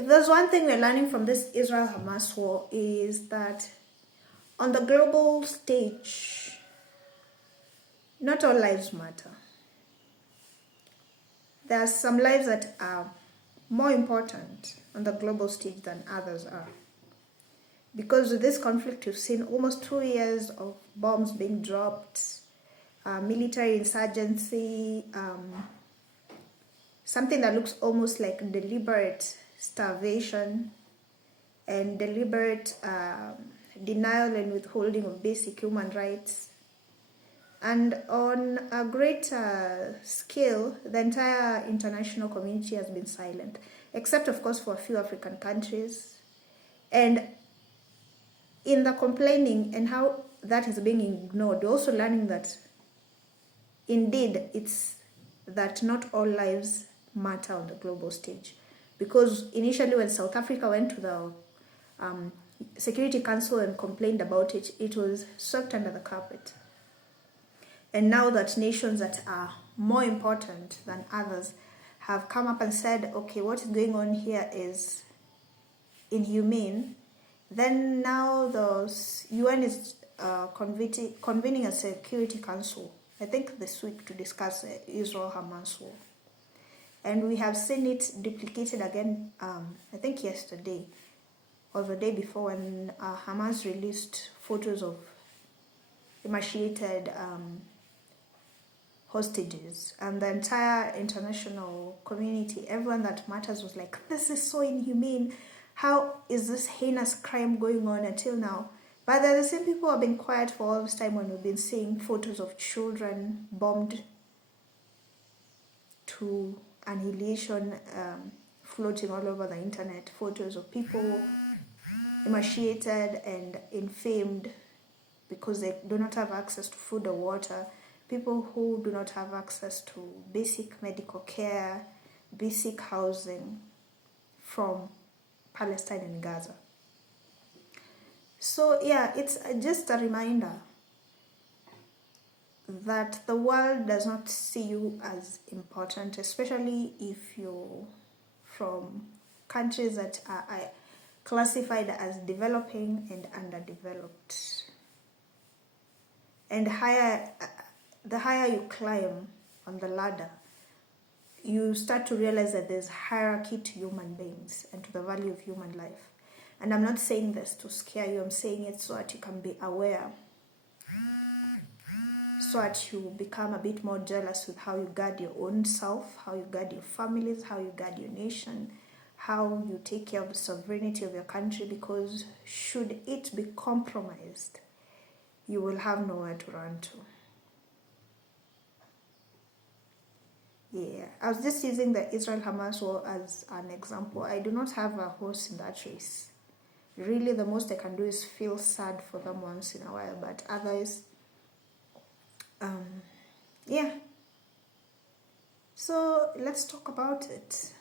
If there's one thing we're learning from this Israel-Hamas war is that on the global stage, not all lives matter. There are some lives that are more important on the global stage than others are. Because with this conflict, you've seen almost 2 years of bombs being dropped, military insurgency, something that looks almost like deliberate starvation and deliberate denial and withholding of basic human rights. And on a greater scale, the entire international community has been silent, except of course for a few African countries. And in the complaining and how that is being ignored, we're also learning that indeed it's that not all lives matter on the global stage. Because initially when South Africa went to the Security Council and complained about it, it was swept under the carpet. And now that nations that are more important than others have come up and said, okay, what is going on here is inhumane, then now the UN is convening a Security Council, I think this week, to discuss the Israel-Hamas war. And we have seen it duplicated again, I think yesterday or the day before, when Hamas released photos of emaciated hostages, and the entire international community, everyone that matters, was like, this is so inhumane. How is this heinous crime going on until now? But they're the same people who have been quiet for all this time when we've been seeing photos of children bombed to annihilation, floating all over the internet, photos of people emaciated and infamed because they do not have access to food or water, people who do not have access to basic medical care, basic housing from Palestine and Gaza. So yeah, it's just a reminder that the world does not see you as important, especially if you're from countries that are classified as developing and underdeveloped. And the higher you climb on the ladder, you start to realize that there's hierarchy to human beings and to the value of human life. And I'm not saying this to scare you, I'm saying it so that you can be aware, so that you become a bit more jealous with how you guard your own self, how you guard your families, how you guard your nation, how you take care of the sovereignty of your country, because should it be compromised, you will have nowhere to run to. Yeah, I was just using the Israel-Hamas war as an example. I do not have a horse in that race. Really, the most I can do is feel sad for them once in a while, but otherwise, yeah. So let's talk about it.